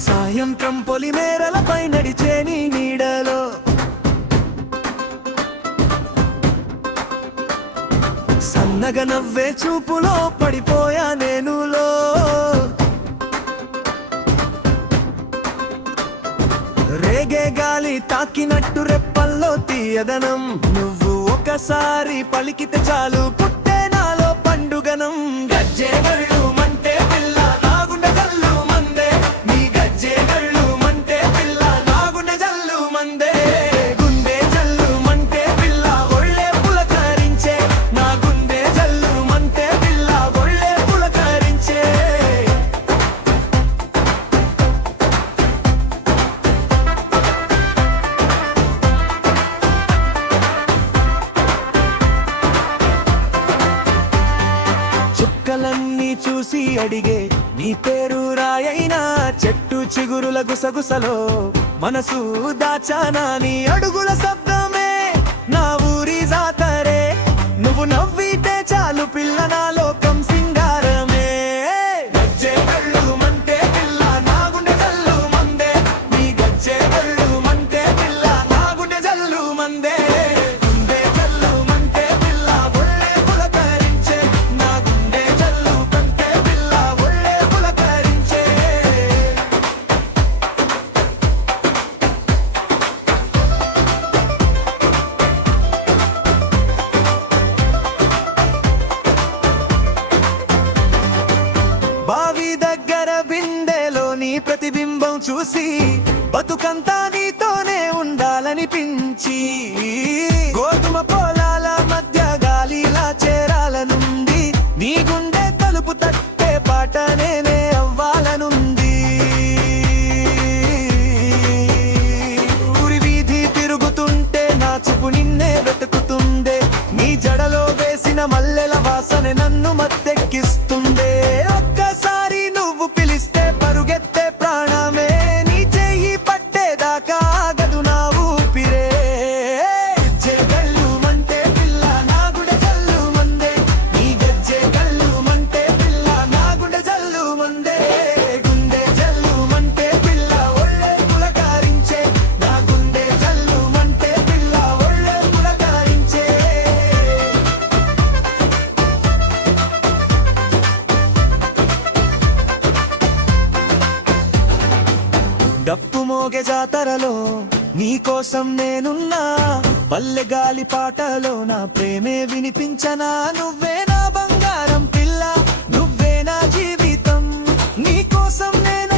సాయంత్రం పొలిమేరలపై నడిచే నీ నీడలో సన్నగ నవ్వే చూపులో పడిపోయా నేనులో రేగే గాలి తాకినట్టు రెప్పల్లో తీయదనం నువ్వు ఒకసారి పలికితే చాలు పుట్టే నాలో పండుగనం గజ్జే గళ్ళు మంటే పిల్ల నాగుండె జల్లు మందే నీ గజ్జే గళ్ళు మంటే పిల్ల నాగుండె జల్లు మందే గుండె జల్లు మంటే పిల్ల ఒళ్ళే పులకరించే నా గుండె జల్లు మంటే పిల్ల ఒళ్ళే పులకరించే చుక్కలన్నీ చూసి అడిగే నీ పేరు రాయైనా చెట్టు చిగురుల గుసగుసలో మనసు దాచానా నీ అడుగుల శబ్దమే నా ఊరి జాతరే నువ్వు నవ్వితే చాలు పిల్ల నా లోకం సింగారమే గజ్జే గళ్ళు మంటే పిల్ల నా గుండె జల్లు మందే నీ గజ్జే గళ్ళు మంటే పిల్ల నా గుండె జల్లు మందే గుండె జల్లు మంటే పిల్ల ఒళ్ళే పులకరించే నా గుండె జల్లు మంటే పిల్ల ఒళ్ళే పులకరించే బావి దగ్గర బిందెలో నీ ప్రతిబింబం చూసి బతుకంతా నీతోనే ఉండాలనిపించి గోధుమ పొలాల మధ్య గాలిలా చేరాలనుంది నీ గుండె తలుపు తట్టే పాట నేనే అవ్వాలనుంది ఊరి వీధి తిరుగుతుంటే నా చూపు నిన్నే వెతుకుతుందే నీ జడలో వేసిన మల్లెల వాసన నన్ను మత్తెక్కిస్తుందే ఒక్కసారి నువ్వు పిలిస్తే పరుగెత్తే ప్రాణమే నీ చెయ్యి పట్టేదాకా ఆగదు నా ఊపిరే గజ్జె గళ్ళు మంటే పిల్ల నా గుండె జల్లు మందే నీ గజ్జె గళ్ళు మంటే పిల్ల నా గుండె జల్లు మందే గుండె జల్లు మంటే పిల్ల ఒళ్ళే పులకరించే నా గుండె జల్లు మంటే పిల్ల ఒళ్ళే పులకరించే డప్పు మోగే జాతరలో నీకోసం నేనున్నా పల్లె గాలి పాటలో నా ప్రేమే వినిపించనా నువ్వే నా బంగారం పిల్ల నువ్వే నా జీవితం నీకోసం నేను